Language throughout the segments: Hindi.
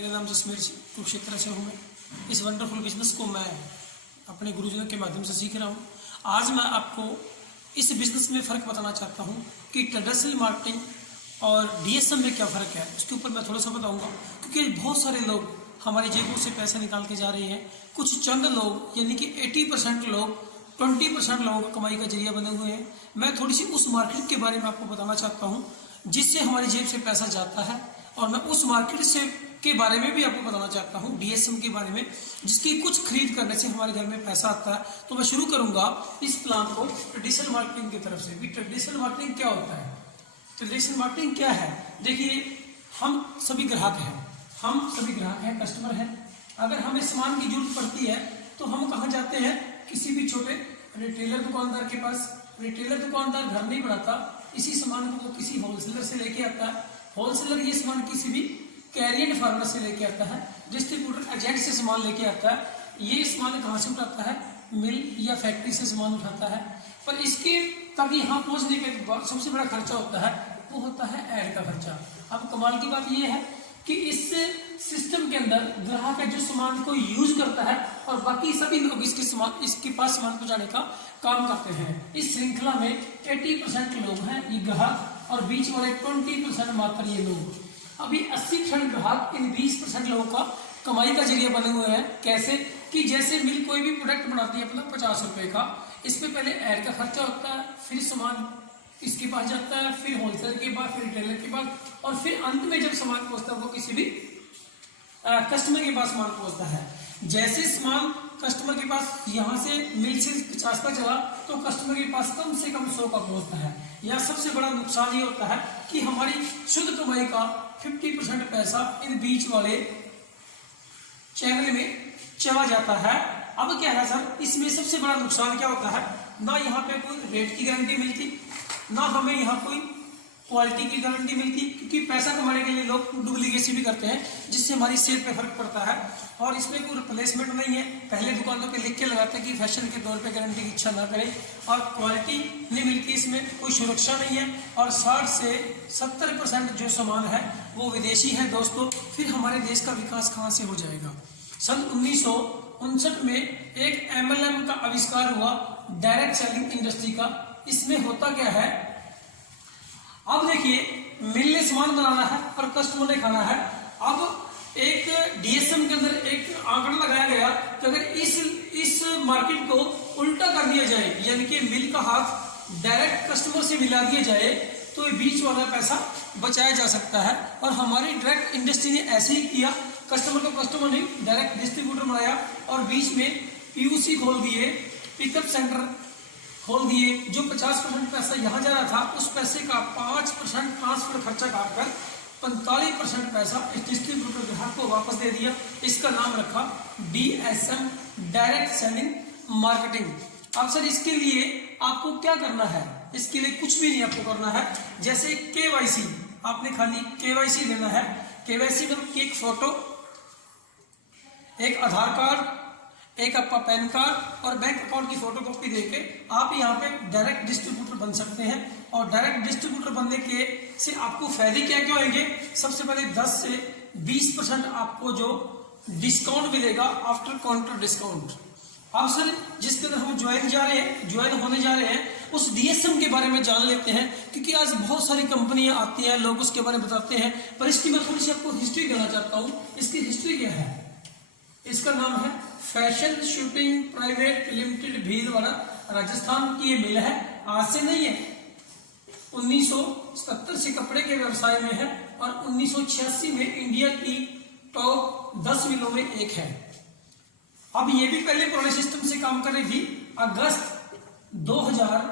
मेरा नाम जसमेर कुरुक्षेत्र से हूँ। मैं इस वंडरफुल बिजनेस को मैं अपने गुरुजनों के माध्यम से सीख रहा हूँ। आज मैं आपको इस बिजनेस में फ़र्क बताना चाहता हूँ कि ट्रेडिशनल मार्केटिंग और डीएसएम में क्या फ़र्क है, उसके ऊपर मैं थोड़ा सा बताऊँगा। क्योंकि बहुत सारे लोग हमारी जेबों से पैसा निकाल के जा रहे हैं। कुछ चंद लोग यानी कि 80% लोग, 20% लोग कमाई का जरिया बने हुए हैं। मैं थोड़ी सी उस मार्केट के बारे में आपको बताना चाहता हूँ जिससे हमारी जेब से पैसा जाता है, और मैं उस मार्केट से के बारे में भी आपको बताना चाहता हूँ, डीएसएम के बारे में, जिसकी कुछ खरीद करने से हमारे घर में पैसा आता है। तो मैं शुरू करूंगा इस प्लान को ट्रेडिशनल मार्केटिंग की तरफ से। ट्रेडिशनल मार्केटिंग क्या होता है? ट्रेडिशनल मार्केटिंग क्या है? देखिए, हम सभी ग्राहक हैं, कस्टमर हैं। अगर हमें सामान की जरूरत पड़ती है तो हम कहाँ जाते हैं? किसी भी छोटे रिटेलर दुकानदार के पास। रिटेलर दुकानदार घर नहीं बढ़ाता, इसी सामान को वो किसी होलसेलर से लेके आता है। होलसेलर ये सामान किसी भी कैरियर फार्मर से लेके आता है। डिस्ट्रीब्यूटर एजेंट से सामान लेके आता है। ये सामान कहाँ से उठाता है? मिल या फैक्ट्री से सामान उठाता है। पर इसके तक यहाँ पहुँचने के बाद सबसे बड़ा खर्चा होता है, वो होता है ऐड का खर्चा। अब कमाल की बात यह है कि इस सिस्टम के अंदर ग्राहक है जो सामान को यूज करता है, और बाकी सभी लोग इसके पास सामान पहुंचाने का काम करते हैं। इस श्रृंखला में 80% लोग हैं ये ग्राहक, और बीच वाले 20% मात्र ये लोग। अभी 80% ग्राहक इन 20% लोगों का कमाई का जरिया बने हुए हैं। कैसे? कि जैसे मिल कोई भी प्रोडक्ट बनाती है अपना 50 रुपए का, इसमें पहले ऐड का खर्चा होता है, फिर सामान इसके पास जाता है, फिर होलसेलर के पास, फिर रिटेलर के पास, और फिर अंत में जब सामान पहुंचता है वो किसी भी कस्टमर के पास सामान पहुंचता है। जैसे सामान कस्टमर के पास यहाँ से मिल से 50 का चला तो कस्टमर के पास कम से कम 100 का पहुंचता है। यह सबसे बड़ा नुकसान ये होता है कि हमारी शुद्ध कमाई का 50% पैसा इन बीच वाले चैनल में चला जाता है। अब क्या है सर, इसमें सबसे बड़ा नुकसान क्या होता है? ना यहाँ पे कोई रेट की गारंटी मिलती, ना हमें यहाँ कोई क्वालिटी की गारंटी मिलती, क्योंकि पैसा कमाने के लिए लोग डुप्लीकेसी भी करते हैं, जिससे हमारी सेल पे फर्क पड़ता है। और इसमें कोई रिप्लेसमेंट नहीं है। पहले दुकानों पे लिख के लगाते हैं कि फैशन के तौर पे गारंटी की इच्छा ना करें, और क्वालिटी नहीं मिलती, इसमें कोई सुरक्षा नहीं है। और 60 से 70% जो सामान है वो विदेशी है दोस्तों। फिर हमारे देश का विकास कहाँ से हो जाएगा? सन 1959 में एक MLM का आविष्कार हुआ, डायरेक्ट सेलिंग इंडस्ट्री का। इसमें होता क्या है? अब देखिए, मिल ने सामान बनाना है और कस्टमर ने खाना है। अब एक डीएसएम के अंदर एक आंकड़ा लगाया गया कि अगर इस मार्केट को उल्टा कर दिया जाए, यानी कि मिल का हाथ डायरेक्ट कस्टमर से मिला दिया जाए, तो ये बीच वाला पैसा बचाया जा सकता है। और हमारी डायरेक्ट इंडस्ट्री ने ऐसे ही किया। कस्टमर को कस्टमर ने डायरेक्ट डिस्ट्रीब्यूटर बनाया, और बीच में पीयूसी खोल दिए, पिकअप सेंटर खोल दिए। जो 50% पैसा यहाँ जा रहा था, उस पैसे का 5% ट्रांसफर खर्चा काटकर 45% पैसा इस डिस्ट्रीब्यूटर ग्राहक को वापस दे दिया। इसका नाम रखा डीएसएम, डायरेक्ट सेलिंग मार्केटिंग। अब सर, इसके लिए आपको क्या करना है? इसके लिए कुछ भी नहीं आपको करना है। जैसे केवाईसी, आपने खाली केवाईसी देना है। केवाईसी में एक फोटो, एक आधार कार्ड, एक आपका पैन कार्ड और बैंक अकाउंट की फोटोकॉपी देके आप यहाँ पे डायरेक्ट डिस्ट्रीब्यूटर बन सकते हैं। और डायरेक्ट डिस्ट्रीब्यूटर बनने के से आपको फायदे क्या क्या होंगे? सबसे पहले 10 से 20% आपको जो डिस्काउंट मिलेगा, आफ्टर काउंटर डिस्काउंट। अब सर, जिसके अंदर हम ज्वाइन होने जा रहे हैं, उस डीएसएम के बारे में जान लेते हैं, क्योंकि आज बहुत सारी कंपनियां आती हैं, लोग उसके बारे में बताते हैं। पर इसकी मैं थोड़ी सी आपको हिस्ट्री देना चाहता हूँ। इसकी हिस्ट्री क्या है? इसका नाम है fashion shooting private limited, Bhilwara, Rajasthan की ये मिल है। आज से नहीं है, 1977 से कपड़े के व्यवसाय में है, और 1986 में इंडिया की टॉप 10 मिलों में एक है। अब ये भी पहले पुराने सिस्टम से काम कर रही थी। अगस्त 2000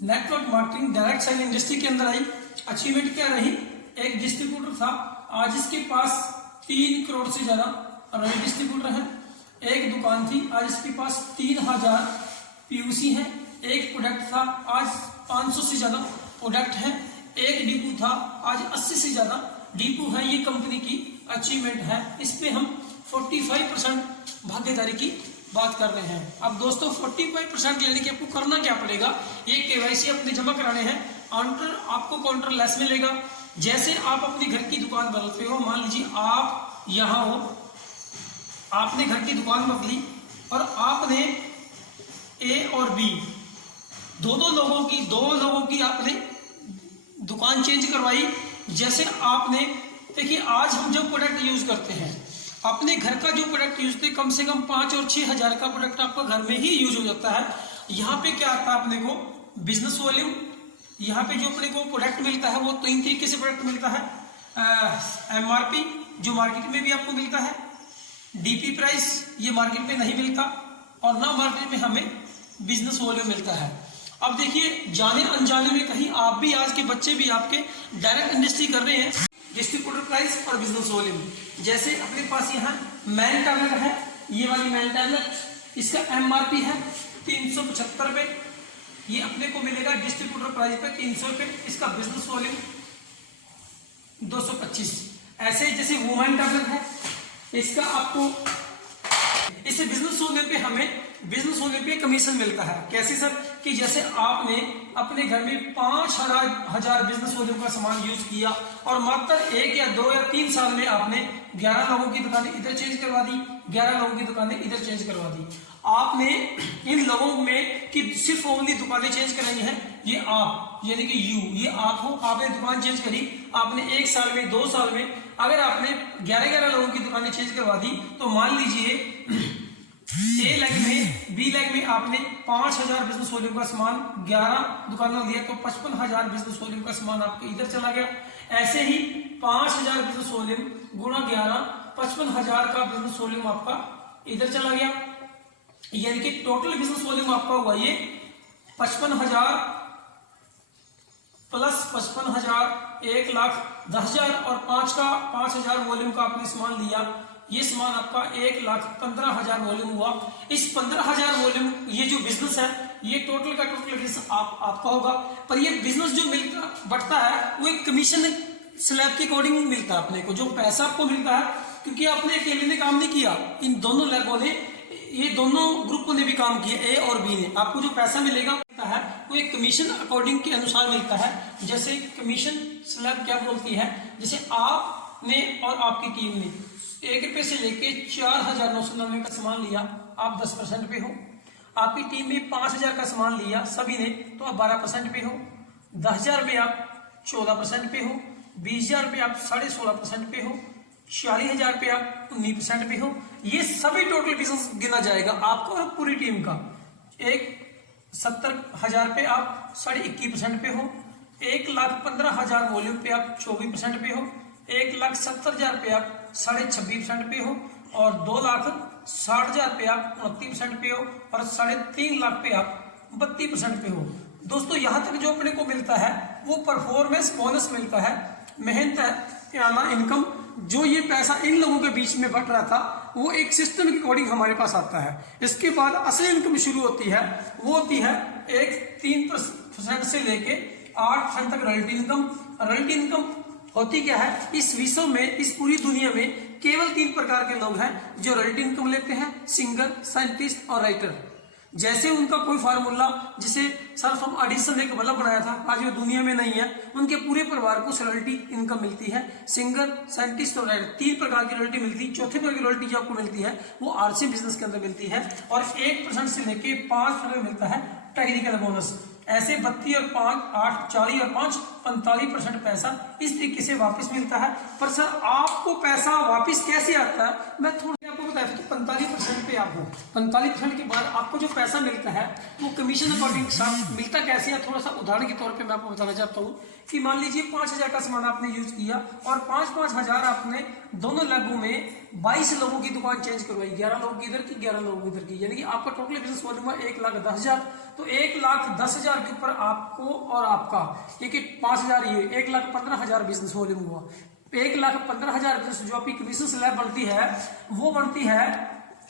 network marketing direct selling industry के अंदर आई। अचीवमेंट क्या रही? एक डिस्ट्रीब्यूटर था, आज इसके पास 3 करोड़ से ज्यादा रवि डिस्ट्रीब्यूटर है। एक दुकान थी, आज इसके पास 3000 पीयूसी है। एक प्रोडक्ट था, आज 500 से ज्यादा प्रोडक्ट है। एक डिपो था, आज 80 से ज्यादा डिपो है। ये कंपनी की अचीवमेंट है। इस पे हम 45% भागीदारी की बात कर रहे हैं। अब दोस्तों, 45% लेने के आपको करना क्या पड़ेगा? ये केवाईसी अपने जमा कराने हैं। आपको काउंटर लेस मिलेगा, जैसे आप अपने घर की दुकान बदलते हो, मान लीजिए आप यहाँ हो, आपने घर की दुकान बदली और आपने ए और बी दो लोगों की आपने दुकान चेंज करवाई। जैसे आपने देखिए, आज हम जो प्रोडक्ट यूज करते हैं, अपने घर का जो प्रोडक्ट यूज करते हैं, कम से कम 5 और 6 हजार का प्रोडक्ट आपका घर में ही यूज हो जाता है। यहाँ पे क्या आता है अपने को, बिजनेस वॉल्यूम। यहाँ पे जो अपने को प्रोडक्ट मिलता है वो 3 तरीके से प्रोडक्ट मिलता है। MRP जो मार्केट में भी आपको मिलता है, DP प्राइस ये मार्केट में नहीं मिलता, और ना मार्केट में हमें बिजनेस वॉल्यूम मिलता है। अब देखिए, जाने अनजाने में कहीं आप भी, आज के बच्चे भी आपके डायरेक्ट इंडस्ट्री कर रहे हैं, डिस्ट्रीब्यूटर प्राइस और बिजनेस वॉल्यूम। जैसे अपने पास यहाँ मैन टैबलेट है, ये वाली मैन टैबलेट, इसका MRP है 375 रुपये, ये अपने को मिलेगा डिस्ट्रीब्यूटर प्राइस पे 300 रुपये। इसका बिजनेस वॉल्यूम 225। ऐसे जैसे वुमेन टैबलेट है, इसका आपको, इससे बिजनेस होने पे कमीशन मिलता है। कैसे सर, कि जैसे आपने अपने घर में 5,000 बिजनेस वॉल्यूम का सामान यूज किया और मात्र 1 या 2 या 3 साल में आपने 11 लोगों की दुकानें इधर चेंज करवा दी, 11 लोगों की दुकानें इधर चेंज करवा दी। आपने इन लोगों में कि सिर्फ ओनली दुकानें चेंज कराई हैं, ये आप यानी कि ये आप हो, आपने दुकान चेंज करी, आपने 1 साल में 2 साल में अगर आपने 11 लोगों की दुकानें चेंज करवा दी, तो मान लीजिए ए लेग में, बी लेग में आपने 5,000 बिजनेस वॉल्यूम का सामान 11 दुकानों दिया, तो 55,000 बिजनेस वॉल्यूम का सामान आपके इधर चला गया। ऐसे ही 5,000 बिजनेस वॉल्यूम गुणा 11, 55,000 का बिजनेस वॉल्यूम आपका इधर चला गया। यानी कि टोटल बिजनेस वॉल्यूम आपका हुआ ये 55,000 प्लस 55,000, 1,10,000 और 5,000 वॉल्यूम का आपने सामान लिया। ये सामान आपका 1,15,000 वॉल्यूम हुआ। इस 15,000 वॉल्यूम, ये जो बिजनेस है, ये टोटल का टोटल बिजनेस आपका होगा। पर ये बिजनेस जो बढ़ता है वो एक कमीशन स्लैब के अकॉर्डिंग मिलता है अपने को, जो पैसा आपको मिलता है, क्योंकि आपने अकेले ने काम नहीं किया, इन दोनों लैबों ने, ये दोनों ग्रुपों ने भी काम किया, ए और बी ने। आपको जो पैसा मिलेगा है वो एक कमीशन अकॉर्डिंग के अनुसार मिलता है। जैसे कमीशन स्लैब क्या बोलती है, जैसे आपने और आपकी टीम ने 1 रुपये से लेके 4,999 का सामान लिया, आप 10% पे हो। आपकी टीम में 5,000 का सामान लिया सभी ने, तो आप 12% पे हो। 10,000 रुपये आप 14% पे हो। 20,000 रुपये आप 16.5% पे हो। 40,000 रुपये आप 19% पे हो। ये सभी टोटल बिजनेस गिना जाएगा आपका और पूरी टीम का। 70,000 रुपये आप 21.5% पे हो। 1,15,000 वॉल्यूम पे आप 24% पे हो। 1,70,000 रुपये आप 26.5% पे हो, और 2,60,000 रुपये आप 29% पे हो, और 3.5 लाख पे आप 32% पे हो। दोस्तों, यहाँ तक जो अपने को मिलता है वो परफॉर्मेंस बोनस मिलता है, मेहनत आना इनकम, जो ये पैसा इन लोगों के बीच में बट रहा था वो एक सिस्टम के अकॉर्डिंग हमारे पास आता है। इसके बाद असली इनकम शुरू होती है, वो होती है 3% से लेके 8% तक रॉयल्टी इनकम। रॉयल्टी इनकम होती क्या है, इस विश्व में, इस पूरी दुनिया में केवल 3 प्रकार के लोग हैं जो रॉयल्टी इनकम लेते हैं, सिंगर, साइंटिस्ट और राइटर। जैसे उनका कोई फार्मूला, जिसे सर्फ एडिसन ने एक बल्ब बनाया था, आज वो दुनिया में नहीं है, उनके पूरे परिवार को रॉयल्टी इनकम मिलती है। सिंगर, साइंटिस्ट और राइटर, 3 प्रकार की रॉयल्टी मिलती है। चौथे प्रकार की रॉयल्टी जो आपको मिलती है वो आरसी बिजनेस के अंदर मिलती है, और 1% से लेके 5% मिलता है टेक्निकल बोनस। ऐसे 32 और 5 8 40 और 5 45% पैसा इस तरीके से वापस मिलता है। पर सर, आपको पैसा वापस कैसे आता है, मैं थोड़ा आपको बताया था कि 45% पे आप हो। 45% के बाद आपको जो पैसा मिलता है वो कमीशन अकॉर्डिंग मिलता कैसे है, थोड़ा सा उदाहरण के तौर पे मैं आपको बताना चाहता हूँ कि मान लीजिए 5,000 का सामान आपने यूज किया और 5-5 हजार आपने दोनों लैबों में 22 लोगों की दुकान चेंज करवाई, 11 लोगों की इधर की, 11 लोगों की इधर की, यानी कि आपका टोटल बिजनेस वॉल्यूम है 1,10,000। तो 1,10,000 के ऊपर आपको और आपका, क्योंकि 5,000 ये 1,15,000 बिजनेस वॉल्यूम हुआ। 1,15,000 बिजनेस जो आपकी कमीशन स्लैब बनती है वो बनती है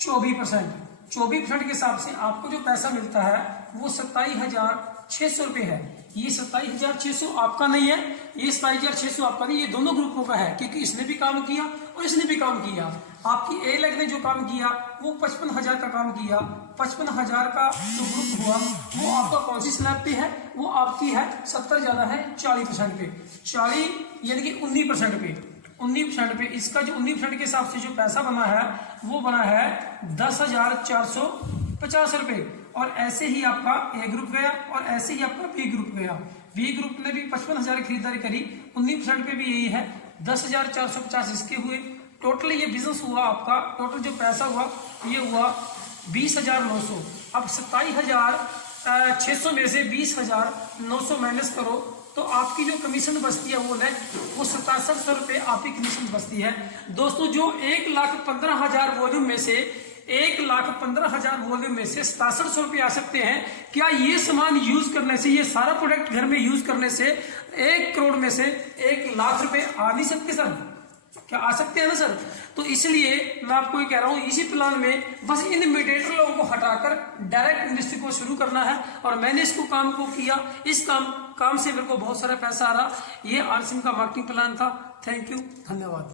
24%। 24% के हिसाब से आपको जो पैसा मिलता है वो 27,600 रुपये है। ये 27,600 आपका नहीं है, ये 27,600 आपका नहीं, ये दोनों ग्रुपों का है, क्योंकि इसने भी काम किया और इसने भी काम किया। आपकी ए लेग ने जो काम किया वो 55,000 का काम किया। 55,000 का जो ग्रुप हुआ वो आपका कौन सी स्लैब पे है, वो आपकी है 70 ज्यादा है 40% पे, 40 यानी कि 19% पे, 19% पे। इसका जो 19% के हिसाब से जो पैसा बना है वो बना है 10,450 रुपए। और ऐसे ही आपका ए ग्रुप गया और ऐसे ही आपका बी ग्रुप गया। बी ग्रुप ने भी 55,000 की खरीदारी करी, 19% पे भी यही है, 10,450 इसके हुए। टोटल ये बिजनेस हुआ आपका, टोटल जो पैसा हुआ ये हुआ 20,900। अब 27,600 में से 20,900 माइनस करो तो आपकी जो कमीशन बचती है वो नेट वो 6700 रुपये आपकी कमीशन बचती है। दोस्तों जो 1,15,000 वॉल्यूम में से 1,15,000 वॉल्यूम में से 6700 रुपये आ सकते हैं, क्या ये सामान यूज करने से, ये सारा प्रोडक्ट घर में यूज करने से 1 करोड़ में से 1 लाख रुपए आ नहीं सकते सर? क्या आ सकते हैं ना सर? तो इसलिए मैं आपको ये कह रहा हूं, इसी प्लान में बस इन मीडिएटर लोगों को हटाकर डायरेक्ट इंडस्ट्री को शुरू करना है। और मैंने इसको काम को किया, इस काम से मेरे को बहुत सारा पैसा आ रहा। ये आरसिम का मार्केटिंग प्लान था। थैंक यू, धन्यवाद।